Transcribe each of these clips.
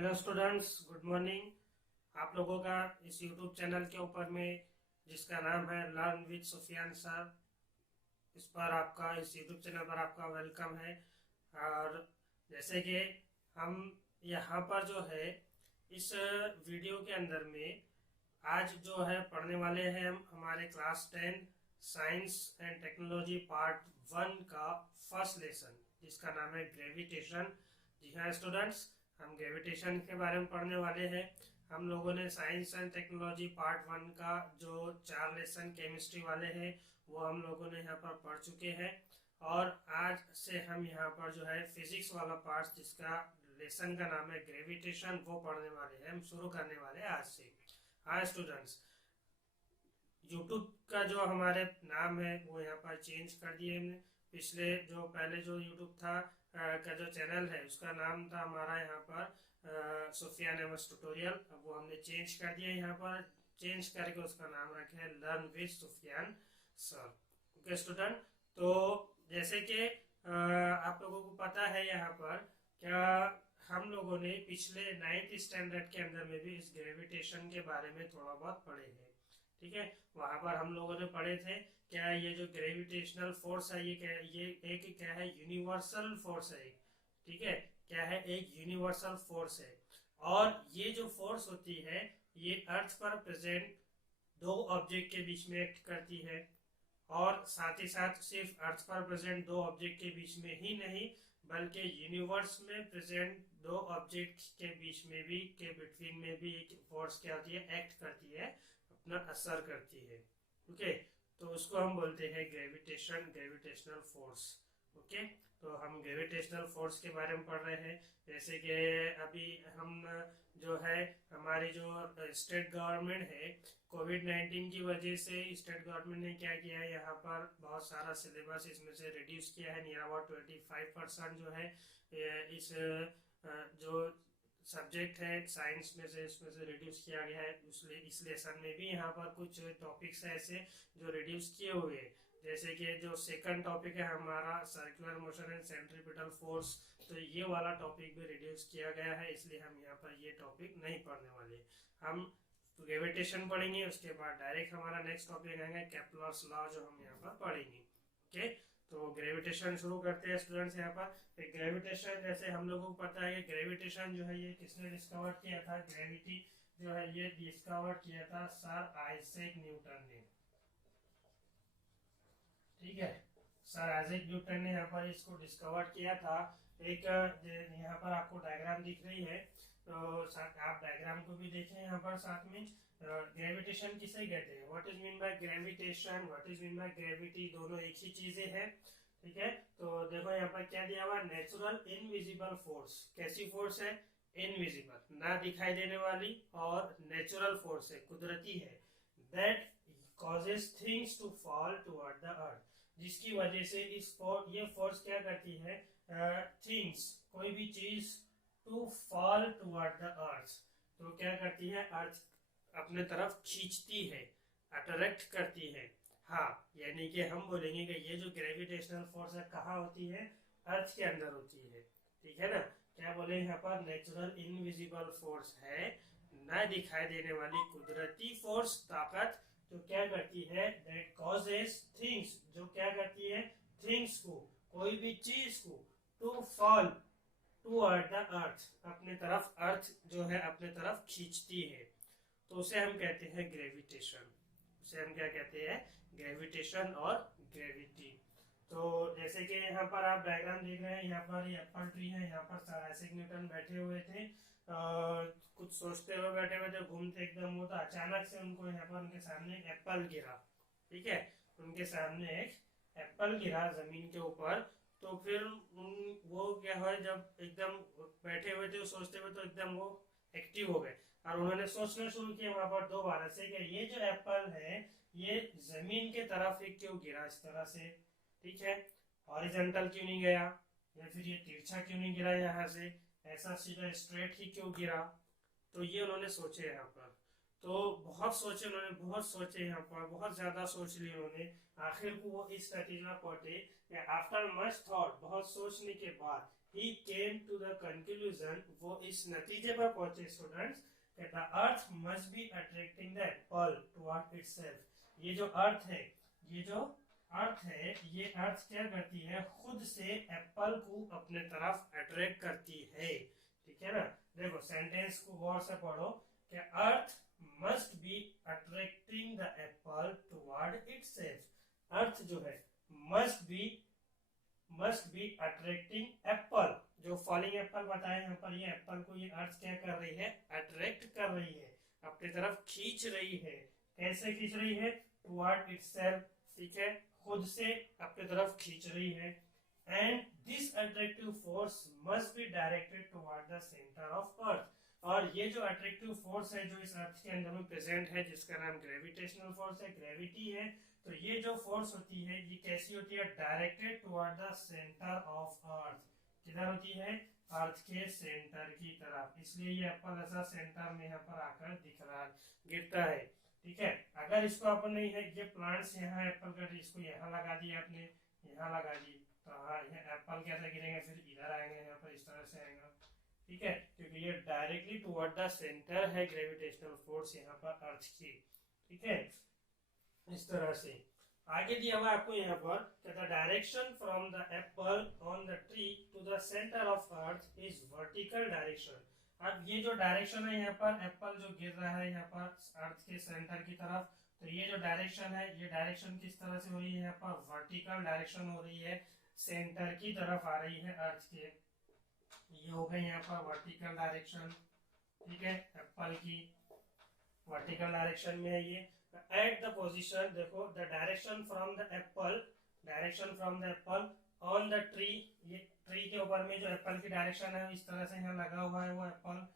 Hello students, good morning. आप लोगों का इस यूट्यूब चैनल के ऊपर में जिसका नाम है लर्न विद सुफियान सर, इस यूट्यूब चैनल पर आपका वेलकम है। और जैसे कि हम यहाँ पर जो है इस वीडियो के अंदर में आज जो है पढ़ने वाले हैं हम हमारे class 10 science and technology part 1 का फर्स्ट लेसन जिसका नाम है ग्रेविटेशन। जी हाँ स्टूडेंट्स, हम ग्रेविटेशन के बारे में पढ़ने वाले हैं। हम लोगों ने साइंस एंड टेक्नोलॉजी पार्ट 1 का जो 4 लेसन केमिस्ट्री वाले हैं वो हम लोगों ने यहाँ पर पढ़ चुके हैं। और आज से हम यहाँ पर जो है फिजिक्स वाला पार्ट जिसका लेसन का नाम है ग्रेविटेशन वो पढ़ने वाले हैं। हम शुरू करने वाले हैं आज से। हाँ स्टूडेंट्स, यूट्यूब का जो हमारे नाम है वो यहाँ पर चेंज कर दिए हमने। पिछले जो पहले जो यूट्यूब था का जो चैनल है उसका नाम था हमारा यहाँ पर सुफियान एमएस ट्यूटोरियल। अब वो हमने चेंज कर दिया, यहाँ पर चेंज करके उसका नाम रखे है learn with Sufiyan sir. Okay student, तो जैसे कि आप लोगों को पता है यहाँ पर क्या हम लोगों ने पिछले 9th स्टैंडर्ड के अंदर में भी इस ग्रेविटेशन के बारे में थोड़ा बहुत पढ़े हैं। ठीक है, वहां पर हम लोगों ने पढ़े थे क्या ये जो ग्रेविटेशनल फोर्स है ये एक क्या है, यूनिवर्सल फोर्स है। ठीक है, क्या है, एक यूनिवर्सल फोर्स है। और ये जो फोर्स होती है ये अर्थ पर प्रेजेंट दो ऑब्जेक्ट के बीच में एक्ट करती है। और साथ ही साथ सिर्फ अर्थ पर प्रेजेंट दो ऑब्जेक्ट के बीच में ही नहीं बल्कि यूनिवर्स में प्रेजेंट दो ऑब्जेक्ट के बीच में भी के बिटवीन में भी एक फोर्स क्या होती है, एक्ट करती है, अपना असर करती है। ओके, तो उसको हम बोलते हैं ग्रेविटेशनल फोर्स। ओके, तो हम ग्रेविटेशनल फोर्स के बारे में पढ़ रहे हैं। जैसे कि अभी हम जो है हमारी जो स्टेट गवर्नमेंट है कोविड-19 की वजह से स्टेट गवर्नमेंट ने क्या किया है, यहाँ पर बहुत सारा सिलेबस इसमें से रिड्यूस किया है। नियर अबाउट 25% जो है इस जो सब्जेक्ट है साइंस में से इसमें से रिड्यूस किया गया है। इस लेसन में भी यहाँ पर कुछ टॉपिक्स है ऐसे जो रिड्यूस किए हुए हैं। जैसे कि जो सेकंड टॉपिक है हमारा circular motion and centripetal force, तो ये वाला टॉपिक भी रिड्यूस किया गया है, इसलिए हम यहाँ पर ये टॉपिक नहीं पढ़ने वाले। हम ग्रेविटेशन पढ़ेंगे, उसके बाद डायरेक्ट हमारा नेक्स्ट टॉपिक आएगा केप्लर्स लॉ जो हम यहाँ पर पढ़ेंगे। ओके, तो ग्रेविटेशन शुरू करते हैं स्टूडेंट्स। यहाँ पर ग्रेविटेशन जैसे हम लोगों को पता है कि ग्रेविटेशन जो है ये किसने डिस्कवर किया था, ग्रेविटी जो है ये डिस्कवर किया था सर आइजैक न्यूटन ने। ठीक है, सर आइजैक न्यूटन ने यहाँ पर इसको डिस्कवर किया था। एक यहाँ पर आपको डायग्राम दिख रही है, तो आप डायग्राम को भी देखें यहाँ पर साथ में। ग्रेविटेशन किसे कहते हैं, what is mean by gravitation, what is mean by gravity, दोनों एक ही चीजें हैं। ठीक है, तो देखो यहाँ पर क्या दिया हुआ, नेचुरल इनविजिबल फोर्स। कैसी फोर्स है, इनविजिबल, ना दिखाई देने वाली, और नेचुरल फोर्स है, कुदरती है। That causes things to fall toward the earth, जिसकी वजह से ये फोर्स क्या करती है, थिंग्स कोई भी चीज to fall toward the earth, तो क्या करती है, अर्थ अपने तरफ खींचती है, अट्रैक्ट करती है। हाँ, यानी कि हम बोलेंगे कि ये जो ग्रेविटेशनल फोर्स है कहाँ होती है, अर्थ के अंदर होती है। ठीक है ना, क्या बोले यहाँ पर, नेचुरल इनविजिबल फोर्स है, न दिखाई देने वाली कुदरती फोर्स, ताकत, जो क्या करती है, दैट कॉजेस थिंग्स, जो क्या करती है, थिंग्स को, कोई भी चीज को, to fall toward the earth, अपने तरफ, अर्थ जो है अपने तरफ खींचती है, तो उसे हम कहते हैं ग्रेविटेशन। उसे हम क्या कहते हैं, ग्रेविटेशन और ग्रेविटी। तो जैसे कि यहाँ पर आप डायग्राम देख रहे हैं, यहाँ पर एप्पल ट्री है, यहाँ पर सर आइजैक न्यूटन बैठे हुए थे, कुछ सोचते हुए बैठे हुए थे, घूमते एकदम वो, तो अचानक से उनको यहाँ पर उनके सामने एक एप्पल गिरा। ठीक है, उनके सामने एक एप्पल गिरा जमीन के ऊपर, तो फिर वो क्या हुआ, जब एकदम बैठे हुए थे सोचते हुए, तो एकदम वो एक्टिव हो गए और उन्होंने सोचना शुरू किया वहां पर दोबारा से कि ये जो एप्पल है ये जमीन के तरफ ही क्यों गिरा इस तरह से। ठीक है, हॉरिजॉन्टल क्यों नहीं गया, या फिर ये तिरछा क्यों नहीं गिरा, यहाँ से ऐसा सीधा स्ट्रेट ही क्यों गिरा, तो ये उन्होंने सोचे यहाँ पर। तो बहुत सोचे उन्होंने, बहुत सोचे, यहाँ पर बहुत ज्यादा सोच लिए उन्होंने। आखिर को वो इस नतीजे में पहुंचे, आफ्टर मच थॉट, बहुत सोचने के बाद, he came to the conclusion, वो इस नतीजे पर पहुंचे students, that the earth must be attracting the apple toward itself। ये जो अर्थ है, ये जो अर्थ है, ये अर्थ क्या करती है, खुद से एप्पल को अपने तरफ अट्रैक्ट करती है। ठीक है ना, देखो सेंटेंस को गौर से पढ़ो कि earth must be attracting the apple toward itself. Earth जो है मस्ट बी अट्रैक्टिंग एप्पल, जो फॉलिंग एप्पल बताया यहाँ पर, ये एप्पल को ये अर्थ क्या कर रही है, अट्रैक्ट कर रही है, अपनी तरफ खींच रही है। कैसे खींच रही है, टुवर्ड इटसेल्फ, ठीक है, खुद से अपनी तरफ खींच रही है। And this attractive force must be directed toward the centre of अर्थ। और ये जो अट्रैक्टिव फोर्स है जो इस अर्थ के अंदर में प्रेजेंट है, जिसका नाम ग्रेविटेशनल फोर्स है, ग्रेविटी है, तो ये जो फोर्स होती है ये कैसी होती है, directed toward the centre of अर्थ। किधर होती है, अर्थ के सेंटर की तरफ, इसलिए ये एप्पल ऐसा सेंटर में यहाँ पर आकर दिख रहा, गिरता है। ठीक है, अगर इसको अपन नहीं है, ये प्लांट्स यहाँ एप्पल का, इसको यहाँ लगा दिया आपने, यहाँ लगा दी, तो हाँ ये एप्पल कैसे गिरेंगे, फिर इधर आएंगे, यहाँ पर इस तरह से आएगा। ठीक है, क्योंकि ये डायरेक्टली टुवर्ड द सेंटर है ग्रेविटेशनल फोर्स यहाँ पर अर्थ की। ठीक है, इस तरह से आगे दिया हुआ आपको यहाँ पर, the direction from the apple on the tree to the centre of earth is vertical direction. अब ये जो डायरेक्शन है यहाँ पर, एप्पल जो गिर रहा है यहाँ पर अर्थ के सेंटर की तरफ, तो ये जो डायरेक्शन है, ये डायरेक्शन किस तरह से हो रही है, यहाँ पर वर्टिकल डायरेक्शन हो रही है, सेंटर की तरफ आ रही है अर्थ के। ये हो गई यहाँ पर वर्टिकल डायरेक्शन। ठीक है, एप्पल की वर्टिकल डायरेक्शन में है ये। एट द पोजीशन, देखो the direction from the apple on the tree, ये ट्री के ऊपर में जो एप्पल की डायरेक्शन है इस तरह से यहाँ लगा हुआ है वो apple,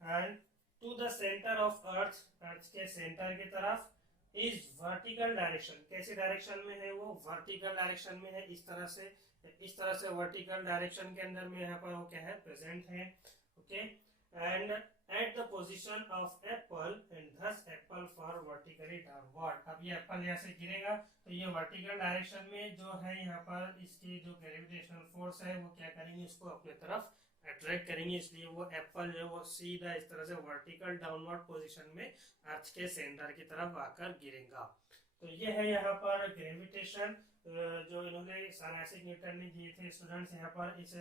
and to the centre of earth, earth के सेंटर की तरफ, इज वर्टिकल डायरेक्शन। कैसी डायरेक्शन में है वो, वर्टिकल डायरेक्शन में है, इस तरह से वर्टिकल डायरेक्शन के अंदर में यहाँ पर वो क्या है, प्रेजेंट है। Okay, and at the position of Apple and thus Apple for vertically downward. अब ये एप्पल यहाँ से गिरेगा तो ये वर्टिकल डायरेक्शन में जो है यहाँ पर इसकी जो ग्रेविटेशनल फोर्स है वो क्या करेंगे, इसको अपने तरफ अट्रैक्ट करेंगे, इसलिए वो एप्पल जो है वो सीधा इस तरह से वर्टिकल डाउनवर्ड पोजीशन में अर्थ के सेंटर की तरफ आकर गिरेगा। तो ये है यहाँ पर ग्रेविटेशन, जो इन्होंने सर आइजैक न्यूटन ने दिए थे स्टूडेंट्स, यहाँ पर इस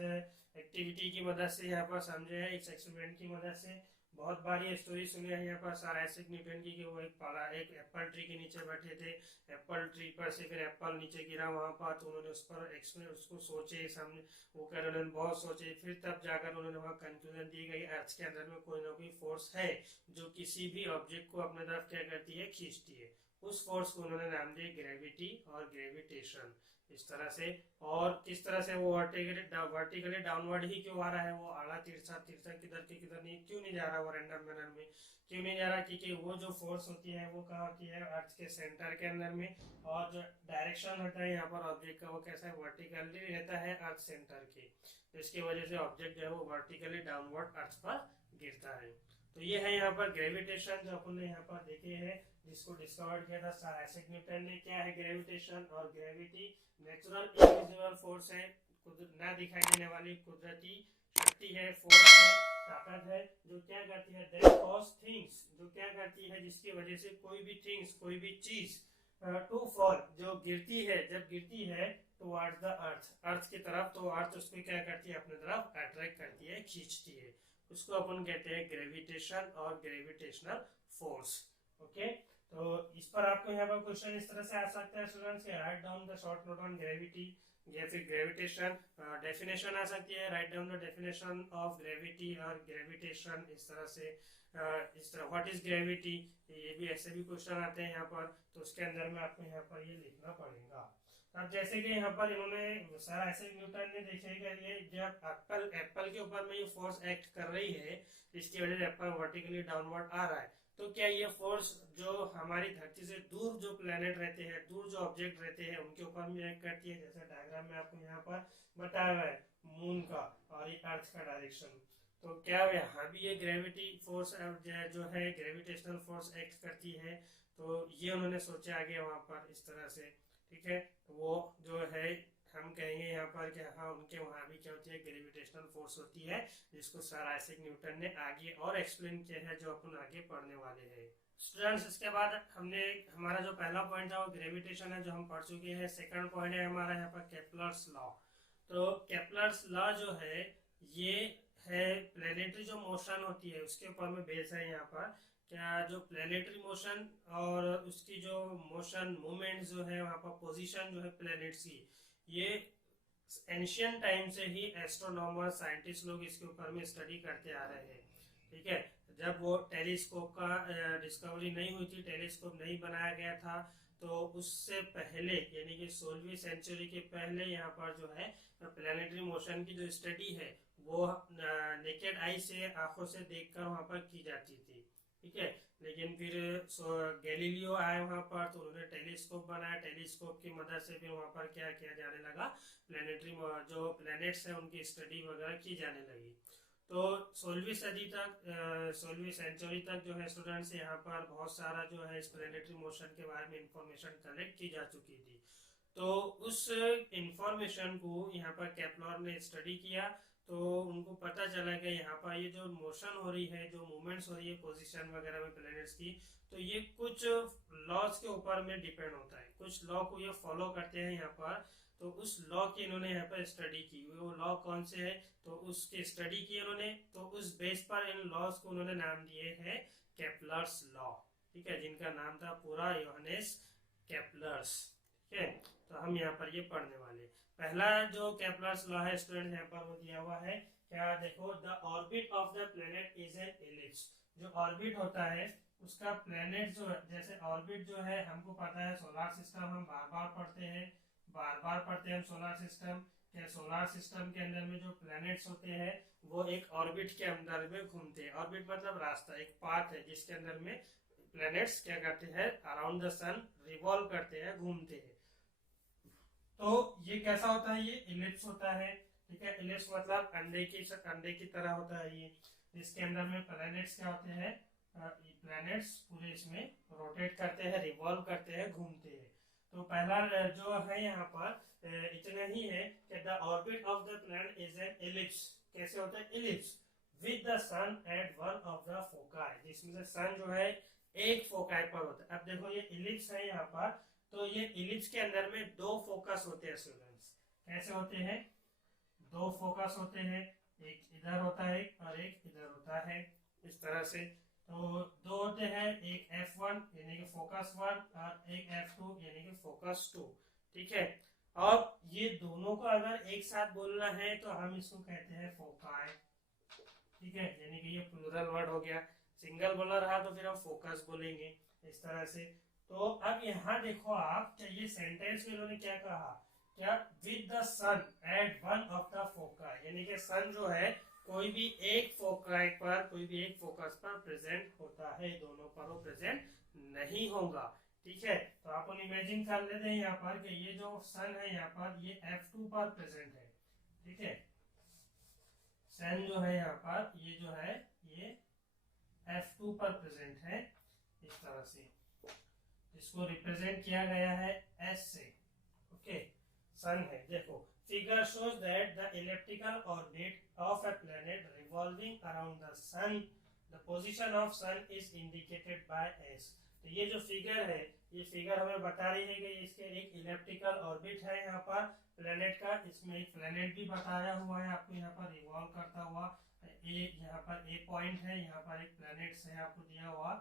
एक्टिविटी की मदद से यहाँ पर समझे हैं, इस एक्सपेरिमेंट की मदद से। बहुत बार ये स्टोरी सुने हैं यहाँ पर सर आइजैक न्यूटन की, कि वो एक एप्पल ट्री के नीचे बैठे थे, एप्पल ट्री पर से फिर एप्पल नीचे गिरा वहां पर, तो उन्होंने उस पर उसको सोचे, सामने वो कर उन्होंने बहुत सोचे, फिर तब जाकर उन्होंने वहाँ कंक्लूजन दी गई, अर्थ के अंदर में कोई ना कोई फोर्स है जो किसी भी ऑब्जेक्ट को अपने तरफ क्या करती है, खींचती है। उस फोर्स को उन्होंने नाम दिया ग्रेविटी और ग्रेविटेशन, इस तरह से। और किस तरह से वो वर्टिकली डाउनवर्ड ही क्यों आ रहा है, वो आड़ा तिरछा किधर के किधर नहीं, क्यों नहीं जा रहा, वो रैंडम मैनर में क्यों नहीं जा रहा, क्योंकि वो जो फोर्स होती है वो कहाँ होती है, अर्थ के सेंटर के अंदर में, और जो डायरेक्शन होता है यहाँ पर ऑब्जेक्ट का वो कैसा है, वर्टिकली रहता है अर्थ सेंटर के, तो इसकी वजह से ऑब्जेक्ट जो है वो वर्टिकली डाउनवर्ड अर्थ पर गिरता है। तो ये है यहाँ पर ग्रेविटेशन जो अपन ने यहाँ पर देखे हैं, जिसको डिस्कवर किया था सर आइजैक न्यूटन ने। क्या है ग्रेविटेशन और ग्रेविटी, नेचुरल इनविजिबल फोर्स है, ना दिखाई देने वाली कुदरती शक्ति है, फोर्स है, ताकत है, जो क्या करती है, दैट कॉज थिंग्स, जो क्या करती है, जिसकी वजह से कोई भी थिंग्स, कोई भी चीज टू फॉल, जो गिरती है, जब गिरती है टुवर्ड्स द अर्थ, अर्थ की तरफ, तो अर्थ उसको क्या करती है, अपनी तरफ अट्रैक्ट करती है, खींचती है, उसको अपन कहते हैं ग्रेविटेशन और ग्रेविटेशनल फोर्स। ओके, तो इस पर आपको यहाँ पर क्वेश्चन इस तरह से आ सकता है students, write down the short note on gravity, या फिर ग्रेविटेशन, डेफिनेशन आ सकती है, write down the definition of gravity और ग्रेविटेशन, इस तरह से, इस तरह व्हाट इज ग्रेविटी, ये भी ऐसे भी क्वेश्चन आते हैं यहाँ पर, तो उसके अंदर में आपको यहाँ पर ये लिखना पड़ेगा। अब जैसे कि यहाँ पर इन्होंने सर आइजैक न्यूटन ने देखेगा, ये जब एप्पल के ऊपर में ये फोर्स एक्ट कर रही है, इसकी वजह से एप्पल वर्टिकली डाउनवर्ड आ रहा है, तो क्या ये फोर्स जो हमारी धरती से दूर जो प्लेनेट रहते हैं, दूर जो ऑब्जेक्ट रहते हैं, उनके ऊपर भी एक्ट करती है, जैसे डायग्राम में आपको यहाँ पर बताया हुआ है मून का और ये अर्थ का डायरेक्शन। तो क्या यहाँ भी ये ग्रेविटी फोर्स जो है ग्रेविटेशनल फोर्स एक्ट करती है, तो ये उन्होंने सोचा आगे वहाँ पर इस तरह से, ठीक है। तो वो जो है हम कहेंगे यहाँ पर कि हाँ उनके वहाँ भी क्या होती है, ग्रेविटेशनल फोर्स होती है, जिसको सर आइजैक न्यूटन ने आगे और एक्सप्लेन किया है, जो अपन आगे पढ़ने वाले हैं स्टूडेंट्स। इसके बाद हमने हमारा जो पहला पॉइंट था वो ग्रेविटेशन है, जो हम पढ़ चुके हैं। सेकंड पॉइंट है हमारा यहाँ पर केप्लर्स लॉ। तो केप्लर्स लॉ जो है ये है प्लेनेटरी जो मोशन होती है उसके ऊपर में बेस है यहाँ पर। क्या जो प्लेनेटरी मोशन और उसकी जो मोशन मूवमेंट जो है वहाँ पर पोजीशन जो है प्लेनेट्स की, ये एंशियंट टाइम से ही एस्ट्रोनॉमर साइंटिस्ट लोग इसके ऊपर में स्टडी करते आ रहे हैं, ठीक है। जब वो टेलीस्कोप का डिस्कवरी नहीं हुई थी, टेलीस्कोप नहीं बनाया गया था, तो उससे पहले यानी कि 16वीं सेंचुरी के पहले यहाँ पर जो है प्लेनेटरी मोशन की जो स्टडी है वो नेकेड आई से आंखों से देखकर वहाँ पर की जाती थी, ठीक है। लेकिन फिर गैलीलियो आए वहाँ पर, तो उन्होंने टेलीस्कोप बनाया, टेलीस्कोप की मदद से फिर वहाँ पर क्या किया जाने लगा, प्लेनेटरी जो प्लैनेट्स है उनकी स्टडी वगैरह की जाने लगी। तो 16वीं सदी तक 16वीं सेंचुरी तक जो है स्टूडेंट्स यहाँ पर बहुत सारा जो है इस प्लेनेटरी मोशन के बारे में इंफॉर्मेशन कलेक्ट की जा चुकी थी। तो उस इंफॉर्मेशन को यहाँ पर केप्लर ने स्टडी किया, तो उनको पता चला कि यहाँ पर ये जो मोशन हो रही है, जो मूवमेंट्स हो रही है पोजीशन वगैरह में प्लैनेट्स की, तो ये कुछ लॉज के ऊपर में डिपेंड होता है, कुछ लॉ को ये फॉलो करते हैं यहाँ पर। तो उस लॉ की इन्होंने यहाँ पर स्टडी की, वो लॉ कौन से है, तो उसकी स्टडी की उन्होंने, तो उस बेस पर इन लॉज को उन्होंने नाम दिए हैं केप्लर्स लॉ, ठीक है, जिनका नाम था पूरा योहानेस केप्लर्स, ठीक है। तो हम यहाँ पर ये पढ़ने वाले। पहला जो केप्लर्स लॉ है स्टूडेंट यहाँ पर वो दिया हुआ है, क्या देखो, the orbit of the planet is an ellipse. जो ऑर्बिट होता है उसका प्लेनेट जो जैसे ऑर्बिट जो है हमको पता है, सोलर सिस्टम हम बार बार पढ़ते हैं हम सोलर सिस्टम के, सोलर सिस्टम के अंदर में जो प्लैनेट्स होते हैं वो एक ऑर्बिट के अंदर में घूमते हैं। ऑर्बिट मतलब रास्ता, एक पाथ है जिसके अंदर में प्लैनेट्स क्या करते हैं, अराउंड द सन रिवॉल्व करते हैं, घूमते हैं। तो ये कैसा होता है, ये इलिप्स होता है, ठीक है। इलिप्स मतलब अंडे की तरह होता है ये, इसके अंदर में प्लैनेट्स क्या होते हैं, प्लैनेट्स पूरे इसमें रोटेट करते हैं, रिवॉल्व करते हैं, घूमते हैं। तो पहला जो है यहाँ पर इतना ही है कि the orbit of the planet is an ellipse. कैसे होता है ellipse, with the sun at one of the foci, जिसमें से सन जो है एक फोकाई पर होता है। अब देखो ये एलिप्स है यहाँ पर, तो ये एलिप्स के अंदर में दो फोकस होते हैं स्टूडेंट्स। कैसे होते हैं, दो फोकस होते हैं, एक इधर होता है और एक इधर होता है, इस तरह से। तो दो होते हैं, एक F1 यानी कि फोकस 1 और एक F2 यानी कि फोकस 2, ठीक है। अब ये दोनों को अगर एक साथ बोलना है तो हम इसको कहते हैं फोकाई, ठीक है, यानी कि ये प्लूरल वर्ड हो गया। सिंगल बोलना रहा तो फिर हम फोकस बोलेंगे, इस तरह से। तो अब यहाँ देखो आप, ये सेंटेंस में इन्होंने क्या कहा, क्या with the sun at one of the foci, यानी कि सन जो है कोई भी एक फोकाई पर, कोई भी एक फोकस पर प्रेजेंट होता है, दोनों पर वो प्रेजेंट नहीं होगा, ठीक है। तो आप इमेजिन कर लेते हैं यहाँ पर कि ये जो सन है यहाँ पर ये F2 पर प्रेजेंट है, ठीक है। सन जो है यहाँ पर ये जो है ये F2 पर प्रेजेंट है, इस तरह से इसको रिप्रेजेंट किया गया है S से, ओके। सन है, देखो figure shows that the elliptical orbit of a planet revolving around the sun, the position of sun is indicated by S। तो ये जो फिगर है, ये फिगर हमें बता रही है कि इसके एक इलेप्टिकल ऑर्बिट है यहाँ पर प्लेनेट का, इसमें एक प्लेनेट भी बताया हुआ है आपको यहाँ पर रिवॉल्व करता हुआ। ए यहाँ पर ए पॉइंट है, यहाँ पर एक प्लेनेट्स है आपको दिया हुआ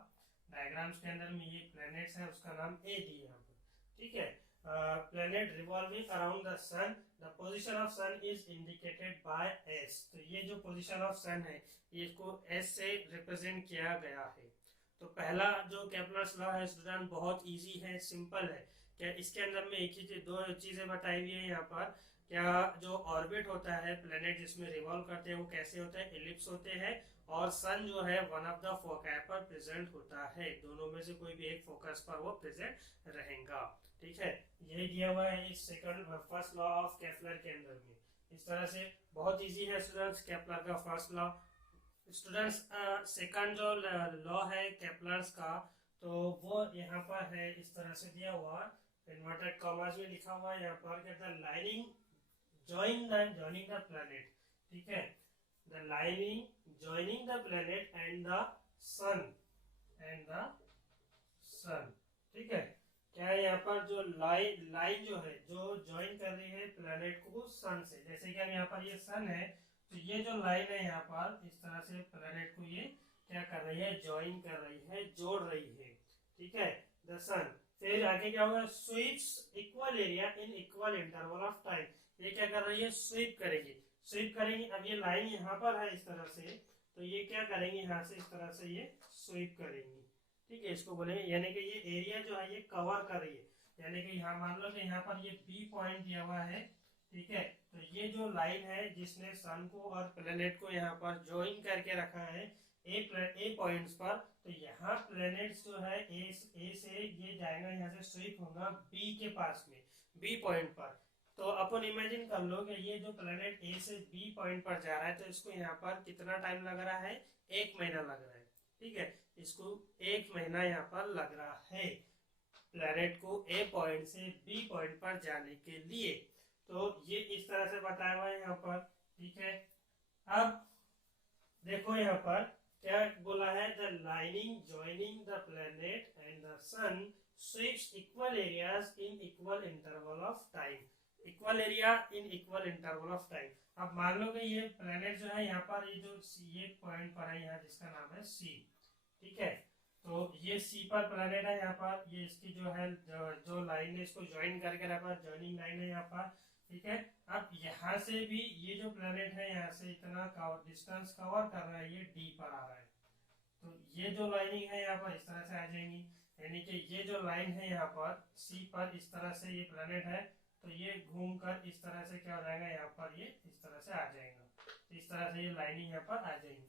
डायग्राम्स के अंदर में, ये प्लेनेट्स है उसका नाम ए दिया यहाँ पर, ठीक है। planet revolving around the sun, the position of sun is indicated by S। तो ये जो position of sun है इसको S से रिप्रेजेंट किया गया है। तो पहला जो केप्लर्स लॉ है स्टूडेंट बहुत इजी है, सिंपल है। क्या इसके अंदर में एक ही चीज, दो चीजें बताई हुई है यहाँ पर। क्या जो ऑर्बिट होता है प्लेनेट जिसमें रिवॉल्व करते हैं वो कैसे होता है, एलिप्स होते हैं, और सन जो है वन ऑफ द फोकाई पर प्रेजेंट होता है, दोनों में से कोई भी एक फोकस पर वो प्रेजेंट रहेगा, ठीक है। यही दिया हुआ है इस second first law of Kepler के अंदर में। इस तरह से बहुत इजी है स्टूडेंट्स केप्लर का फर्स्ट लॉ, स्टूडेंट्स सेकंड जो लॉ है केपलर्स का, तो वो यहाँ पर है इस तरह से दिया हुआ, इन्वर्टेड कॉमास में लिखा हुआ है यहाँ पर कहता है लाइनिंग joining the planet, ठीक है, the lining joining the planet and the sun, ठीक है। क्या है यहाँ पर जो लाइन जो है जो ज्वाइन कर रही है प्लेनेट को सन से, जैसे कि अब यहाँ पर ये सन है, तो ये जो लाइन है यहाँ पर इस तरह से प्लेनेट को ये क्या कर रही है, ज्वाइन कर रही है, जोड़ रही है, ठीक है, द सन। फिर आगे क्या होगा, sweeps equal area in equal interval of time, ये क्या कर रही है, स्वीप करेंगे। अब ये लाइन यहाँ पर है इस तरह से, तो ये क्या करेंगे, यहाँ से इस तरह से ये स्वीप करेंगे, ठीक है, इसको बोलेंगे, यानी कि ये एरिया जो है ये कवर कर रही है, यानी कि यहाँ मान लो कि यहाँ पर ये बी पॉइंट दिया हुआ है, ठीक है, तो ये जो लाइन है जिसने सन को और प्लेनेट को यहाँ पर ज्वाइन करके रखा है ए पॉइंट्स पर, तो यहाँ प्लेनेट्स जो है ए से ये जाएगा, यहाँ से स्वीप होगा बी के पास में, बी पॉइंट पर। तो अपन इमेजिन कर लो कि ये जो प्लेनेट ए से बी पॉइंट पर जा रहा है, तो इसको यहाँ पर कितना टाइम लग रहा है, 1 महीना लग रहा है, ठीक है, इसको 1 महीना यहाँ पर लग रहा है प्लेनेट को ए पॉइंट से बी पॉइंट पर जाने के लिए। तो ये इस तरह से बताया हुआ है यहाँ पर, ठीक है। अब देखो यहाँ पर क्या बोला है, the lining joining the planet and the sun sweeps equal areas in equal interval of time, equal area in equal interval of time. अब मान लो कि ये प्लेनेट जो है यहाँ पर ये जो ये पॉइंट पर है यहाँ जिसका नाम है सी, ठीक है, तो ये सी पर प्लेनेट है यहाँ पर, ये इसकी जो है जो लाइन है इसको ज्वाइन करके रखा, ज्वाइनिंग लाइन है यहाँ पर, ठीक है। अब यहाँ से भी ये जो प्लेनेट है यहाँ से इतना डिस्टेंस कवर कर रहा है, ये डी पर आ रहा है, तो ये जो लाइनिंग है यहाँ पर इस तरह से आ जाएंगी, यानी कि ये जो लाइन है यहाँ पर सी पर इस तरह से ये प्लेनेट है, तो ये घूमकर इस तरह से क्या हो जाएगा, यहाँ पर ये इस तरह से आ जाएगा, तो इस तरह से ये लाइनिंग यहाँ पर आ जाएंगी।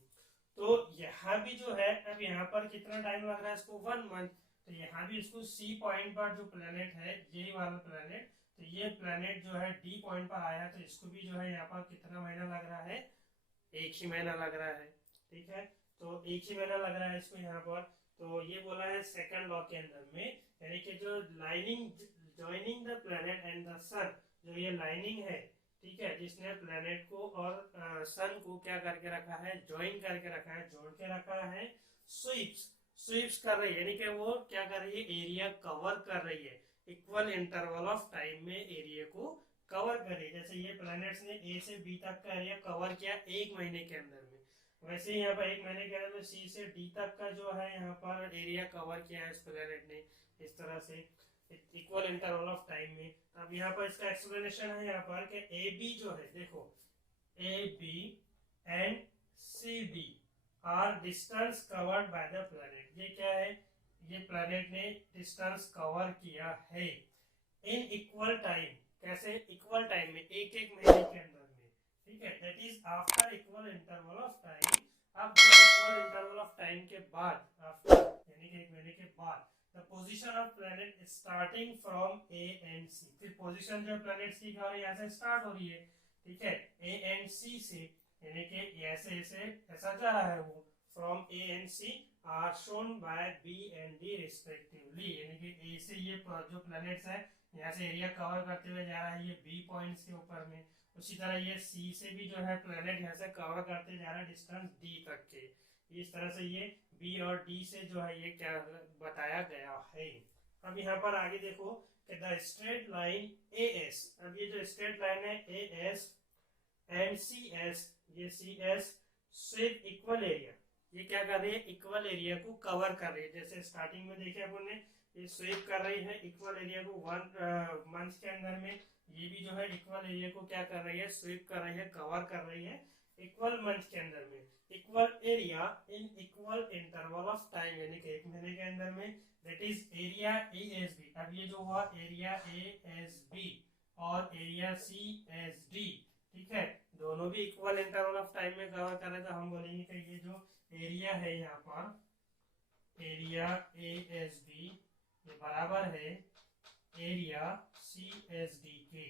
तो यहाँ भी जो है, अब यहाँ पर कितना टाइम लग रहा है इसको, 1 मंथ, तो यहाँ भी इसको सी पॉइंट पर जो प्लेनेट है यही वाला प्लेनेट, तो ये प्लेनेट जो है डी पॉइंट पर आया, तो इसको भी जो है यहाँ पर कितना महीना लग रहा है, 1 ही महीना लग रहा है, ठीक है, तो 1 ही महीना लग रहा है इसको यहाँ पर। तो ये बोला है सेकंड लॉ के अंदर में, यानी कि जो lining joining the planet and the sun, जो ये लाइनिंग है, ठीक है, जिसने प्लेनेट को और सन को क्या करके रखा है, ज्वाइन करके रखा है, जोड़ के रखा है, स्वीप्स कर रही है, यानी कि वो क्या कर रही है, एरिया कवर कर रही है, इक्वल इंटरवल ऑफ टाइम में एरिया को कवर कर रही है। जैसे ये प्लैनेट्स ने ए से बी तक का एरिया कवर किया 1 महीने के अंदर में, वैसे यहाँ पर 1 महीने के अंदर में सी से डी तक का जो है यहाँ पर एरिया कवर किया है इस प्लैनेट ने, इस तरह से इक्वल इंटरवल ऑफ टाइम में। अब यहाँ पर इसका एक्सप्लेनेशन है यहाँ पर कि ए बी जो है, देखो A B and C D are distance covered by the planet, ये क्या है, ये प्लैनेट ने डिस्टेंस कवर किया है इन इक्वल टाइम, कैसे, इक्वल टाइम में, एक एक महीने के अंदर में, ठीक है, that is after equal interval of time. अब इक्वल इंटरवल ऑफ टाइम के बाद, आफ्टर यानी कि 1 महीने के बाद, the position of planet starting from A and C, फिर पोजीशन जो प्लैनेट सी का यहाँ से स्टार्ट हो रही है, ठीक है, ए एंड सी से, यानी कि ऐसे ऐसा जा रहा है वो, from A and C are shown by B and D respectively, यानी कि ए से ये जो प्लैनेट्स है यहाँ से एरिया कवर करते हुए जा रहा है ये बी पॉइंट्स के ऊपर में, उसी तरह ये सी से भी जो है प्लैनेट यहाँ से कवर करते जा रहा है डिस्टेंस डी तक के, इस तरह से ये बी और डी से जो है ये क्या बताया गया है। अब यहाँ पर आगे देखो कि the straight line A S, अब ये जो स्ट्रेट लाइन है A S and C S, ये C S sweep equal area, ये क्या कर रही है, इक्वल एरिया को कवर कर रही है, जैसे स्टार्टिंग में देखे अपन ने, ये स्वीप कर रही है इक्वल एरिया को 1 मंथ के अंदर में, ये भी जो है इक्वल एरिया को क्या कर रही है, स्वीप कर रही है, कवर कर रही है इक्वल मंथ के अंदर में, equal area in equal interval of time, यानी कि 1 महीने के अंदर में, that is area A S B. अब ये जो हुआ एरिया ए एस बी और एरिया सी एस डी, ठीक है, दोनों भी इक्वल इंटरवल ऑफ टाइम में कवर कर रहे, तो हम बोलेंगे कि ये जो एरिया है यहाँ पर एरिया ए एस बी ये बराबर है एरिया सी एस डी के,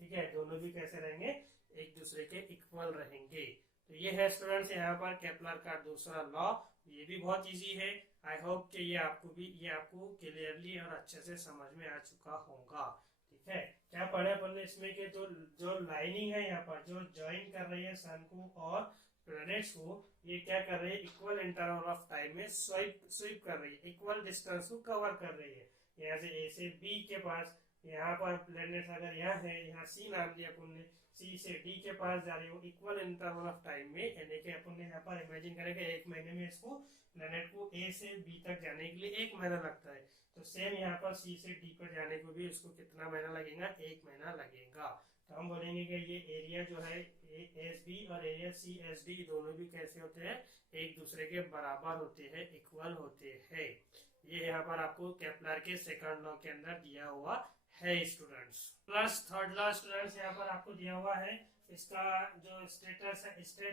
ठीक है, दोनों भी कैसे रहेंगे, एक दूसरे के इक्वल रहेंगे। तो ये है स्टूडेंट्स यहाँ पर केपलर का दूसरा लॉ। ये भी बहुत इजी है। आई होप कि ये आपको क्लियरली और अच्छे से समझ में आ चुका होगा। ठीक है, क्या पढ़े अपन ने इसमें कि जो लाइनिंग है यहाँ पर जो ज्वाइन कर रही है सन को और प्लैनेट्स को, ये क्या कर रही है, इक्वल इंटरवल ऑफ टाइम में स्वीप कर रही है, इक्वल डिस्टेंस को कवर कर रही है। यहाँ से ए से बी के पास, यहाँ पर प्लैनेट्स अगर यहाँ है, यहाँ सी नाम दिया अपन ने, सी से डी के पास जा रही हो इक्वल इंटरवल ऑफ टाइम में, यानी कि अपन ने यहाँ पर इमेजिन करेंगे 1 महीने में इसको प्लैनेट को ए से बी तक जाने के लिए 1 महीना लगता है। तो सेम यहाँ पर सी से डी पर जाने को भी उसको कितना महीना लगेगा, 1 महीना लगेगा। तो हम बोलेंगे कि ये एरिया जो है एस बी और एरिया सी एस डी दोनों भी कैसे होते हैं, एक दूसरे के बराबर होते हैं, इक्वल होते हैं। ये यहाँ पर आपको केपलर के सेकंड लॉ के अंदर दिया हुआ है students. Plus third law students यहाँ पर आपको दिया हुआ है, इसका जो स्टेट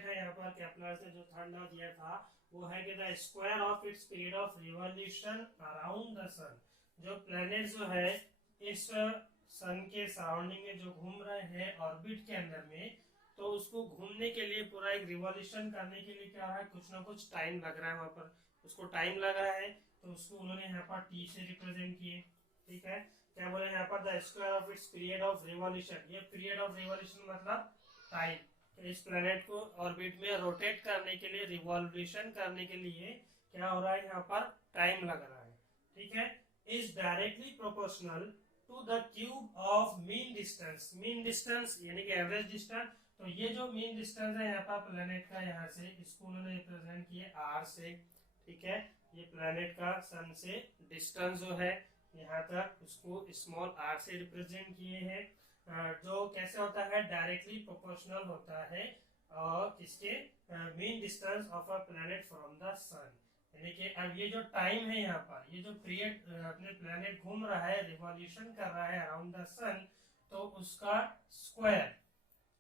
है यहाँ पर केपलर से जो थर्ड लॉ दिया था वो है कि the square of its period of revolution around the sun. जो प्लैनेट जो है इस सन के सराउंडिंग में जो घूम रहे हैं ऑर्बिट के अंदर में, तो उसको घूमने के लिए पूरा एक रिवॉल्यूशन करने के लिए क्या है, कुछ ना कुछ टाइम लग रहा है, वहां पर उसको टाइम लग रहा है, तो उसको उन्होंने यहाँ पर टी से रिप्रेजेंट किए। ठीक है, क्या बोले यहाँ पर, the square of its period of revolution. ये पीरियड ऑफ रिवॉल्यूशन मतलब टाइम। तो इस प्लैनेट को ऑर्बिट में रोटेट करने के लिए, रिवॉल्यूशन करने के लिए क्या हो रहा है, यहाँ पर टाइम लग रहा है। ठीक है, is directly proportional to the cube of mean distance. Mean distance यानी कि एवरेज डिस्टेंस। तो ये जो मीन डिस्टेंस है यहाँ पर प्लैनेट का, यहाँ से इसको उन्होंने रिप्रेजेंट किए आर से। ठीक है, ये प्लैनेट का सन से डिस्टेंस जो है यहाँ तक, उसको स्मॉल आर से रिप्रेजेंट किए हैं। जो कैसे होता है, डायरेक्टली प्रोपोर्शनल होता है और इसके mean distance of a planet from the sun. यानी कि अब ये जो टाइम है यहाँ पर, ये जो पीरियड अपने प्लैनेट घूम रहा है, रिवॉल्यूशन कर रहा है अराउंड द सन, तो उसका स्क्वायर,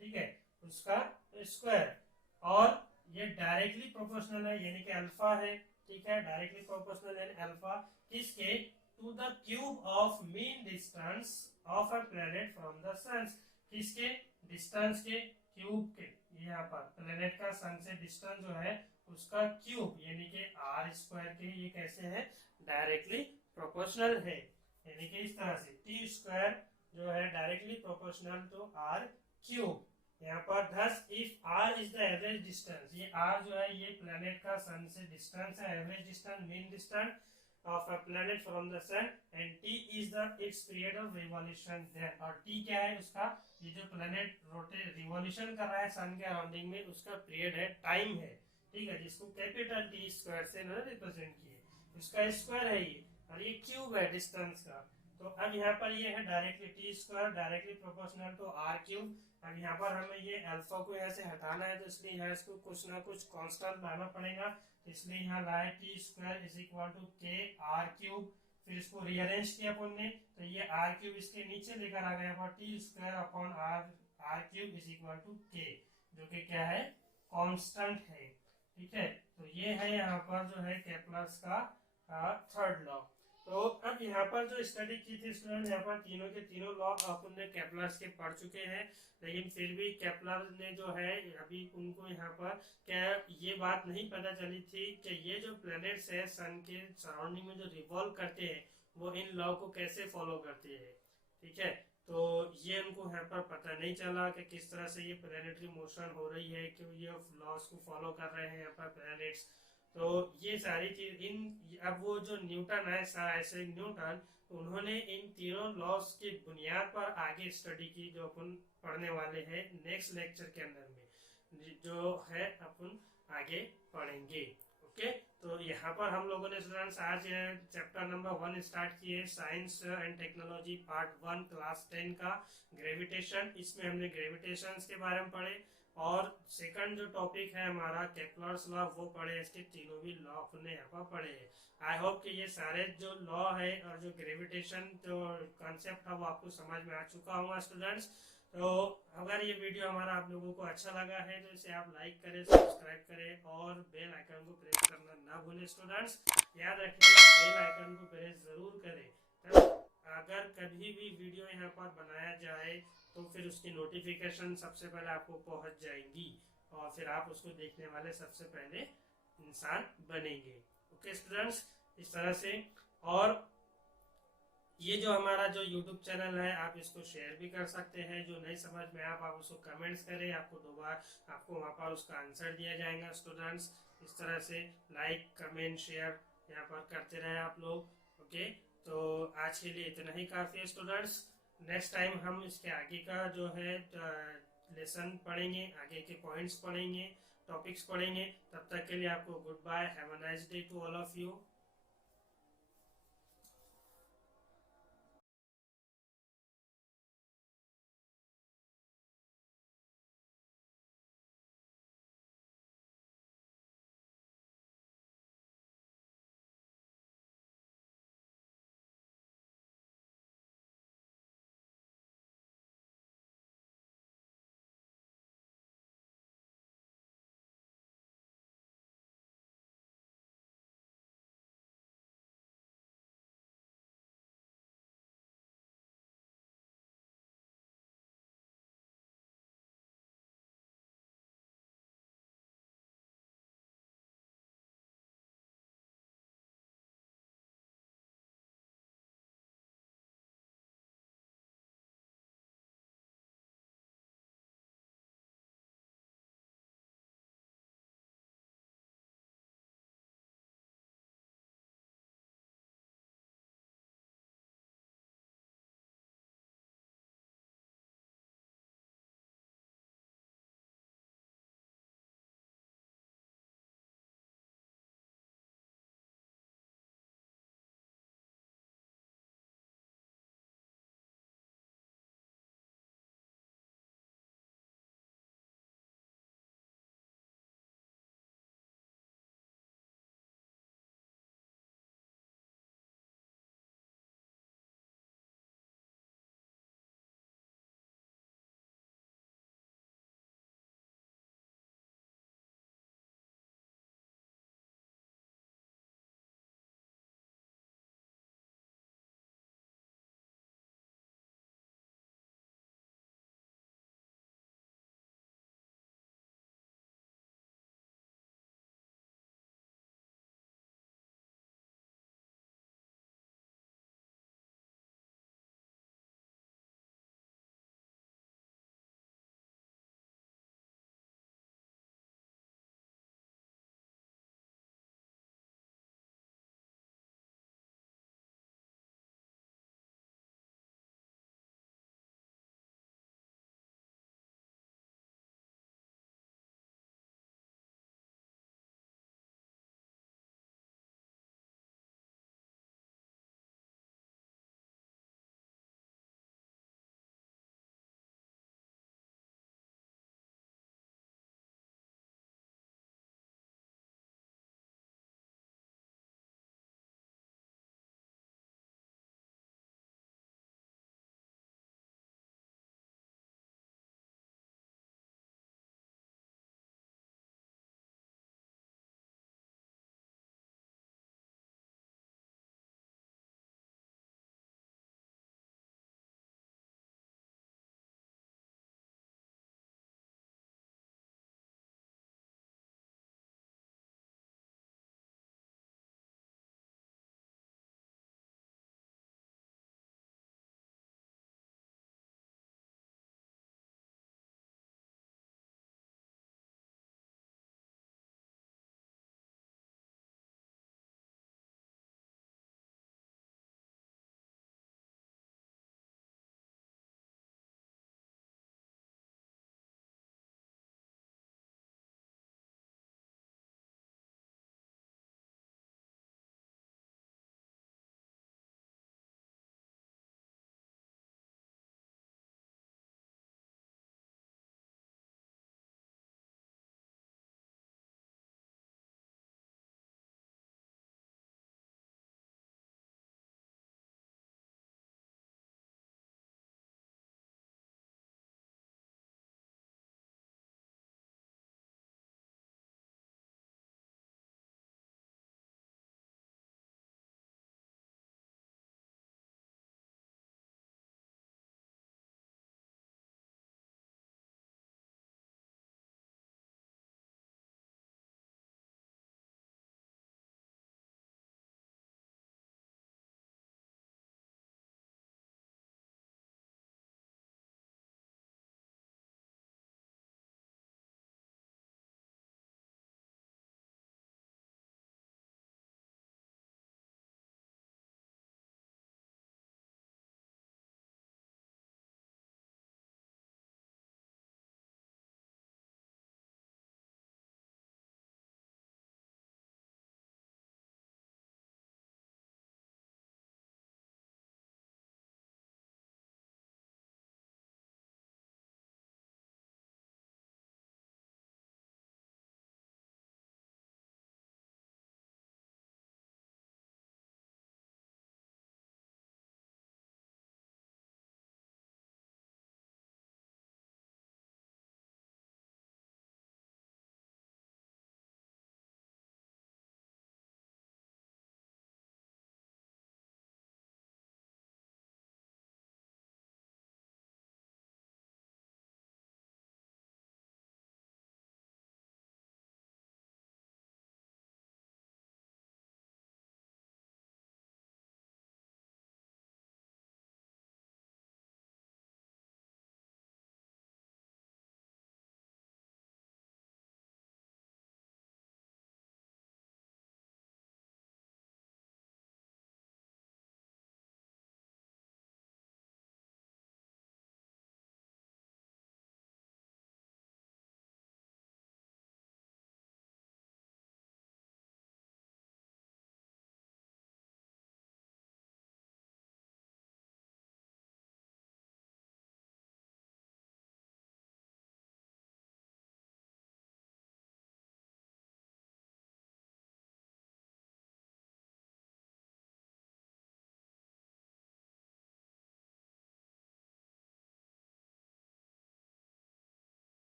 ठीक है, उसका स्क्वायर, और ये डायरेक्टली प्रोपोर्शनल है यानी कि अल्फा है। ठीक है, डायरेक्टली प्रोपोर्शनल है अल्फा किसके, to the cube of mean distance of a planet from the sun. किसके, डिस्टेंस के क्यूब के। यहाँ पर प्लैनेट का सन से डिस्टेंस जो है उसका क्यूब यानी कि आर स्क्वायर के, ये कैसे है, डायरेक्टली प्रोपोर्शनल है। यानी कि इस तरह से टी स्क्वायर जो है directly proportional to R cube. यहाँ पर thus if R is the average distance, ये आर जो है ये प्लैनेट का सन से डिस्टेंस है, average distance, mean distance of a planet from the sun, and t is the its period of revolution then। और t क्या है उसका, ये जो प्लैनेट रोटेट रिवॉल्यूशन कर रहा है सन के अराउंडिंग में, उसका पीरियड है, टाइम है। ठीक है, जिसको कैपिटल टी स्क्वायर से इन्होंने रिप्रेजेंट किए, उसका स्क्वायर है ये, और ये क्यूब है डिस्टेंस का। तो अब यहाँ पर ये है directly T square directly proportional to R cube. अब यहाँ पर हमें ये अल्फा को यहाँ से हटाना है, तो इसलिए यहाँ इसको कुछ ना कुछ कांस्टेंट लाना पड़ेगा, तो इसलिए यहाँ लाए T square is equal to K R cube. फिर इसको रीअरेंज किया अपन ने, तो ये आर क्यूब इसके नीचे लेकर आ गया, T square upon R cube is equal to K, जो कि क्या है, कांस्टेंट है। ठीक है, तो ये है यहाँ पर जो है केपलर्स का थर्ड लॉ। तो अब यहाँ पर जो स्टडी की थी स्टूडेंट, यहाँ पर तीनों के तीनों लॉ अपन ने केपलर्स के पढ़ चुके हैं, लेकिन फिर भी केपलर ने जो है अभी उनको यहाँ पर क्या ये बात नहीं पता चली थी कि ये जो प्लैनेट्स है सन के सराउंडिंग में जो रिवॉल्व करते हैं वो इन लॉ को कैसे फॉलो करते हैं। ठीक है, तो ये उनको यहाँ पर पता नहीं चला कि किस तरह से ये प्लैनेटरी मोशन हो रही है, कि ये लॉस को फॉलो कर रहे हैं यहाँ पर प्लैनेट्स। तो ये सारी चीज अब वो जो न्यूटन है सर आइजैक न्यूटन, उन्होंने इन तीनों लॉस की बुनियाद पर आगे स्टडी की, जो अपन पढ़ने वाले हैं नेक्स्ट लेक्चर के अंदर में, जो है अपन आगे पढ़ेंगे। ओके, तो यहाँ पर हम लोगों ने स्टूडेंट्स आज चैप्टर नंबर 1 स्टार्ट किए, science and technology part 1 class 10 का ग्रेविटेशन। इसमें हमने ग्रेविटेशन के बारे में पढ़े, और सेकंड जो टॉपिक है हमारा केपलर्स लॉ वो पढ़े, इसके तीनों भी लॉ अपने यहाँ पर पढ़े हैं। आई होप कि ये सारे जो लॉ है और जो ग्रेविटेशन जो कॉन्सेप्ट है वो आपको समझ में आ चुका होगा स्टूडेंट्स। तो अगर ये वीडियो हमारा आप लोगों को अच्छा लगा है तो इसे आप लाइक करें, सब्सक्राइब करें और बेल आइकन को प्रेस करना ना भूलें स्टूडेंट्स। याद रखिएगा बेल आइकन को प्रेस जरूर करें, तब अगर कभी भी वीडियो यहाँ पर बनाया जाए तो फिर उसकी नोटिफिकेशन सबसे पहले आपको पहुंच जाएंगी। और फिर आप उसको देखने वाले सबसे पहले इंसान बनेंगे। ओके स्टूडेंट्स, इस तरह से। और ये जो हमारा जो YouTube चैनल है, आप इसको शेयर भी कर सकते हैं। जो नहीं समझ में आप उसको कमेंट्स करें, आपको दोबारा आपको वहाँ पर उसका आंसर दिया जाएगा स्टूडेंट्स। इस तरह से लाइक कमेंट शेयर यहाँ पर करते रहे आप लोग। ओके, तो आज के लिए इतना ही काफ़ी है स्टूडेंट्स। नेक्स्ट टाइम हम इसके आगे का जो है लेसन पढ़ेंगे, आगे के पॉइंट्स पढ़ेंगे, टॉपिक्स पढ़ेंगे। तब तक के लिए आपको good bye, have a nice day to all of you.